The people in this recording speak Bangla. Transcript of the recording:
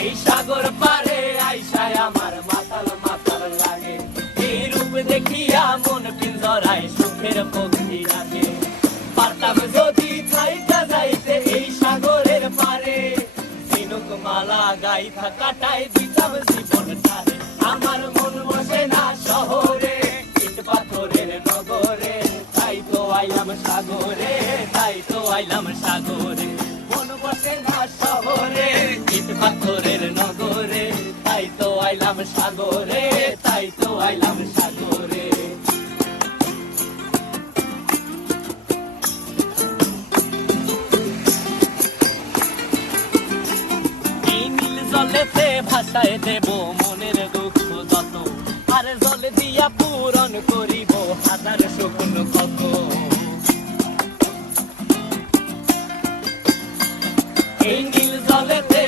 এই সাগর পারে আইসায় আমার মাতাল মাতাল লাগে, এই রূপ দেখিয়া মন পিঞ্জরায় সুখের পক্ষী রাখে। পারতাম যদি থাইকা যাইতে এই সাগরের পারে, ঝিনুক মালা গাইথা কাটাই দিতাম জীবনটারে। আমার মন বসে না শহরে, ইট পাথরের নগরে, তাই তো আইলাম সাগরে, তাই তো আইলাম সাগরে। মন বসে না শহরে, ইট পাথরের নগরে, তাই তো আইলাম সাগরে, তাই তো আইলাম সাগরে। এই নীল জলেতে ভাসায় দেব মনের দুঃখ যত, আর জলে দিয়া পূরণ করিব হাজার স্বপ্ন কত। এই নীল জলেতে